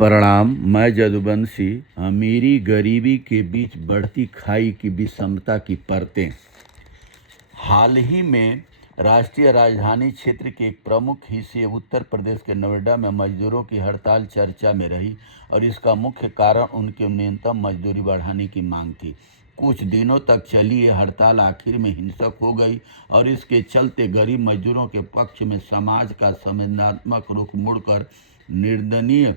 प्रणाम। मैं जदुवंशी। अमीरी गरीबी के बीच बढ़ती खाई की विषमता की परतें। हाल ही में राष्ट्रीय राजधानी क्षेत्र के एक प्रमुख हिस्से उत्तर प्रदेश के नोएडा में मजदूरों की हड़ताल चर्चा में रही और इसका मुख्य कारण उनके न्यूनतम मजदूरी बढ़ाने की मांग थी। कुछ दिनों तक चली ये हड़ताल आखिर में हिंसक हो गई और इसके चलते गरीब मजदूरों के पक्ष में समाज का संवेदनात्मक रुख मुड़कर निंदनीय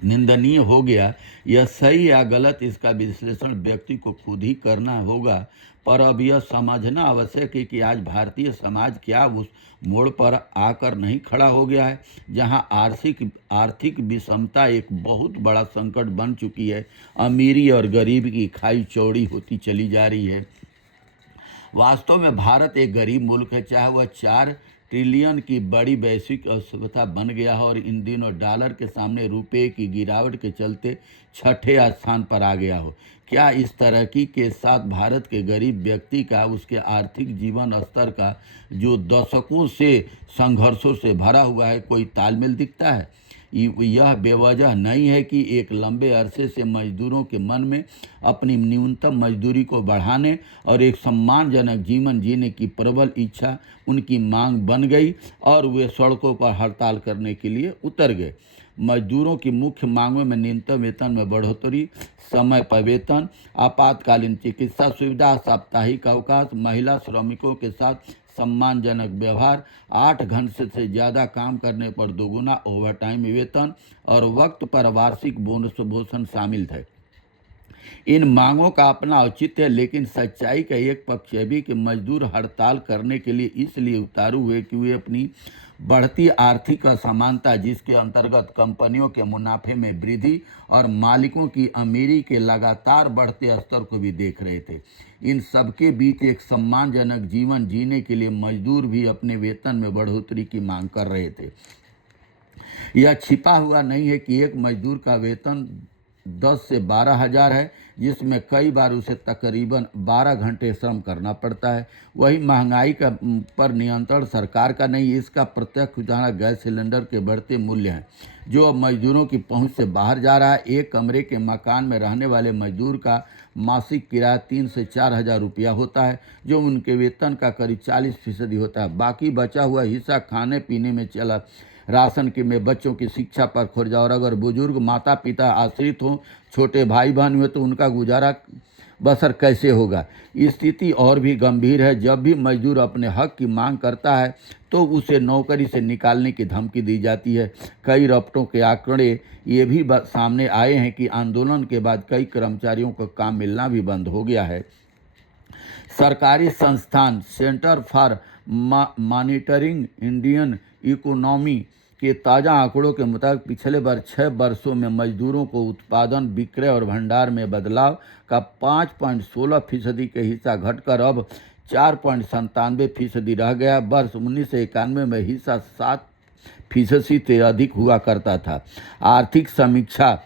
निंदनीय हो गया। यह सही या गलत इसका विश्लेषण व्यक्ति को खुद ही करना होगा, पर अब यह समझना आवश्यक है कि आज भारतीय समाज क्या उस मोड़ पर आकर नहीं खड़ा हो गया है जहां आर्थिक विषमता एक बहुत बड़ा संकट बन चुकी है। अमीरी और गरीबी की खाई चौड़ी होती चली जा रही है। वास्तव में भारत एक गरीब मुल्क है, चाहे वह 4 ट्रिलियन की बड़ी वैश्विक अर्थव्यवस्था बन गया हो और इन दिनों डॉलर के सामने रुपए की गिरावट के चलते छठे स्थान पर आ गया हो। क्या इस तरक्की के साथ भारत के गरीब व्यक्ति का, उसके आर्थिक जीवन स्तर का, जो दशकों से संघर्षों से भरा हुआ है, कोई तालमेल दिखता है? यह बेवजह नहीं है कि एक लंबे अरसे से मजदूरों के मन में अपनी न्यूनतम मजदूरी को बढ़ाने और एक सम्मानजनक जीवन जीने की प्रबल इच्छा उनकी मांग बन गई और वे सड़कों पर हड़ताल करने के लिए उतर गए। मजदूरों की मुख्य मांगों में न्यूनतम वेतन में बढ़ोतरी, समय पर वेतन, आपातकालीन चिकित्सा सुविधा, साप्ताहिक अवकाश, महिला श्रमिकों के साथ सम्मानजनक व्यवहार, 8 घंटे से ज़्यादा काम करने पर दोगुना ओवरटाइम वेतन और वक्त पर वार्षिक बोनस भूषण शामिल थे। इन मांगों का अपना औचित्य है, लेकिन सच्चाई का एक पक्ष यह भी कि मजदूर हड़ताल करने के लिए इसलिए उतारू हुए कि वे अपनी बढ़ती आर्थिक असमानता, जिसके अंतर्गत कंपनियों के मुनाफे में वृद्धि और मालिकों की अमीरी के लगातार बढ़ते स्तर को भी देख रहे थे। इन सबके बीच एक सम्मानजनक जीवन जीने के लिए मजदूर भी अपने वेतन में बढ़ोतरी की मांग कर रहे थे। यह छिपा हुआ नहीं है कि एक मजदूर का वेतन 10 से 12 हज़ार है, जिसमें कई बार उसे तकरीबन 12 घंटे श्रम करना पड़ता है। वही महंगाई का पर नियंत्रण सरकार का नहीं, इसका प्रत्यक्ष उदाहरण गैस सिलेंडर के बढ़ते मूल्य हैं, जो अब मजदूरों की पहुंच से बाहर जा रहा है। एक कमरे के मकान में रहने वाले मजदूर का मासिक किराया 3 से 4 हज़ार रुपया होता है, जो उनके वेतन का करीब 40% होता है। बाकी बचा हुआ हिस्सा खाने पीने में चला राशन के में बच्चों की शिक्षा पर खर्च, और अगर बुजुर्ग माता पिता आश्रित हों, छोटे भाई बहन हुए, तो उनका गुजारा बसर कैसे होगा। स्थिति और भी गंभीर है। जब भी मजदूर अपने हक की मांग करता है तो उसे नौकरी से निकालने की धमकी दी जाती है। कई रपटों के आंकड़े ये भी सामने आए हैं कि आंदोलन के बाद कई कर्मचारियों को काम मिलना भी बंद हो गया है। सरकारी संस्थान centre for monitoring Indian economy के ताज़ा आंकड़ों के मुताबिक पिछले 6 वर्षों में मजदूरों को उत्पादन, विक्रय और भंडार में बदलाव का 5.16% के हिस्सा घटकर अब 4.97% रह गया। वर्ष 1991 में हिस्सा 7% से अधिक हुआ करता था। आर्थिक समीक्षा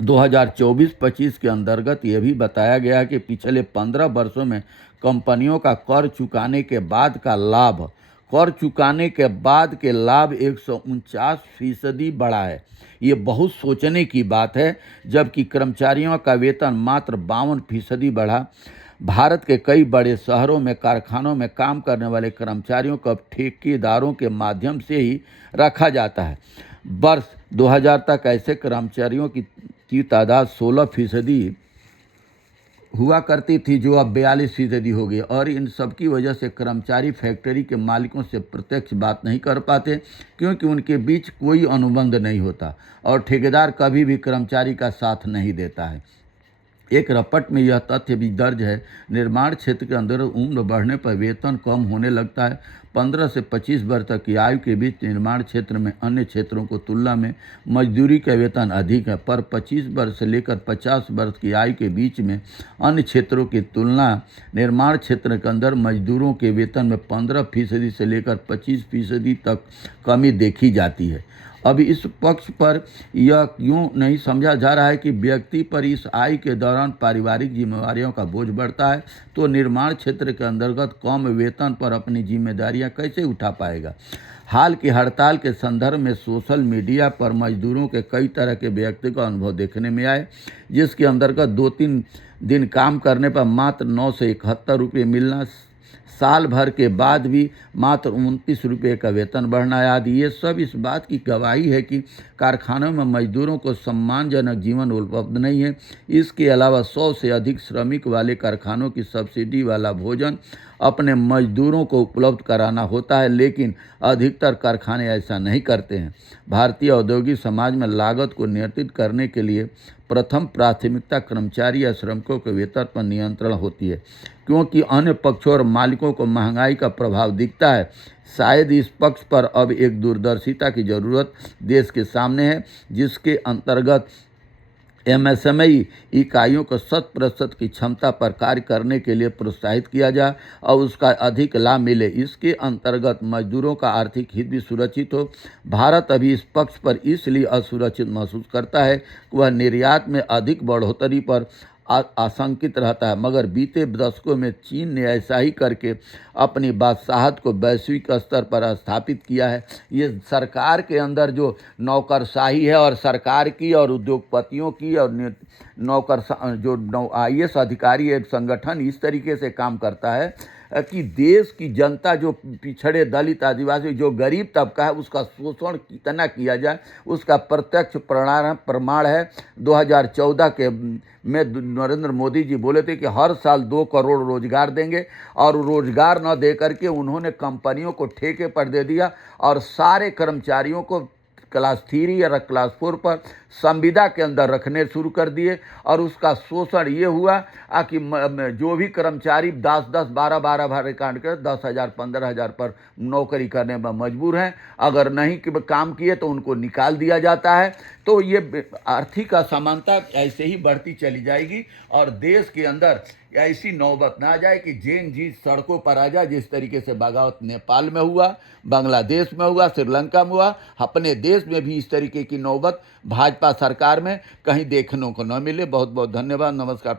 2024-25 के अंतर्गत यह भी बताया गया कि पिछले 15 वर्षों में कंपनियों का कर चुकाने के बाद के लाभ 149% बढ़ा है। ये बहुत सोचने की बात है। जबकि कर्मचारियों का वेतन मात्र 52% बढ़ा। भारत के कई बड़े शहरों में कारखानों में काम करने वाले कर्मचारियों को अब ठेकेदारों के माध्यम से ही रखा जाता है। वर्ष 2000 तक ऐसे कर्मचारियों की तादाद 16% हुआ करती थी, जो अब 42% हो गई। और इन सब की वजह से कर्मचारी फैक्ट्री के मालिकों से प्रत्यक्ष बात नहीं कर पाते, क्योंकि उनके बीच कोई अनुबंध नहीं होता और ठेकेदार कभी भी कर्मचारी का साथ नहीं देता है। एक रपट में यह तथ्य भी दर्ज है, निर्माण क्षेत्र के अंदर उम्र बढ़ने पर वेतन कम होने लगता है। 15 से 25 वर्ष तक की आयु के बीच निर्माण क्षेत्र में अन्य क्षेत्रों को तुलना में मजदूरी का वेतन अधिक है, पर 25 वर्ष से लेकर 50 वर्ष की आयु के बीच में अन्य क्षेत्रों की तुलना निर्माण क्षेत्र के अंदर मजदूरों के वेतन में 15% से लेकर 25% तक कमी देखी जाती है। अब इस पक्ष पर यह क्यों नहीं समझा जा रहा है कि व्यक्ति पर इस आय के दौरान पारिवारिक जिम्मेवारियों का बोझ बढ़ता है तो निर्माण क्षेत्र के अंतर्गत कम वेतन पर अपनी जिम्मेदारियां कैसे उठा पाएगा। हाल की हड़ताल के संदर्भ में सोशल मीडिया पर मजदूरों के कई तरह के व्यक्तिगत अनुभव देखने में आए, जिसके अंतर्गत 2-3 दिन काम करने पर मात्र 9 से 71 रुपये मिलना, साल भर के बाद भी मात्र 29 रुपये का वेतन बढ़ना आदि, ये सब इस बात की गवाही है कि कारखानों में मजदूरों को सम्मानजनक जीवन उपलब्ध नहीं है। इसके अलावा 100 से अधिक श्रमिक वाले कारखानों की सब्सिडी वाला भोजन अपने मजदूरों को उपलब्ध कराना होता है, लेकिन अधिकतर कारखाने ऐसा नहीं करते हैं। भारतीय औद्योगिक समाज में लागत को नियंत्रित करने के लिए प्रथम प्राथमिकता कर्मचारी या श्रमिकों के वेतन पर नियंत्रण होती है, क्योंकि अन्य पक्षों और मालिकों को महंगाई का प्रभाव दिखता है। शायद इस पक्ष पर अब एक दूरदर्शिता की जरूरत देश के सामने है, जिसके अंतर्गत एमएसएमई इकाइयों को 100% की क्षमता पर कार्य करने के लिए प्रोत्साहित किया जाए और उसका अधिक लाभ मिले। इसके अंतर्गत मजदूरों का आर्थिक हित भी सुरक्षित हो। भारत अभी इस पक्ष पर इसलिए असुरक्षित महसूस करता है कि वह निर्यात में अधिक बढ़ोतरी पर आशंकित रहता है, मगर बीते दशकों में चीन ने ऐसा ही करके अपनी बादशाहत को वैश्विक स्तर पर स्थापित किया है। ये सरकार के अंदर जो नौकरशाही है और सरकार की और उद्योगपतियों की और जो IAS अधिकारी एक संगठन इस तरीके से काम करता है कि देश की जनता, जो पिछड़े दलित आदिवासी जो गरीब तबका है, उसका शोषण कितना किया जाए उसका प्रत्यक्ष प्रमाण है। 2014 के में नरेंद्र मोदी जी बोले थे कि हर साल 2 करोड़ रोजगार देंगे, और रोजगार न दे करके उन्होंने कंपनियों को ठेके पर दे दिया और सारे कर्मचारियों को क्लास 3 या क्लास 4 पर संविदा के अंदर रखने शुरू कर दिए। और उसका शोषण ये हुआ कि जो भी कर्मचारी 10-10, 12-12 भरे काट कर 10,000, 15,000 पर नौकरी करने में मजबूर हैं, अगर नहीं कि काम किए तो उनको निकाल दिया जाता है। तो ये आर्थिक असमानता ऐसे ही बढ़ती चली जाएगी और देश के अंदर ऐसी नौबत ना आ जाए कि जेन जी सड़कों पर आ जाए, जिस तरीके से बगावत नेपाल में हुआ, बांग्लादेश में हुआ, श्रीलंका में हुआ। अपने देश में भी इस तरीके की नौबत भाजपा सरकार में कहीं देखने को न मिले। बहुत बहुत धन्यवाद। नमस्कार।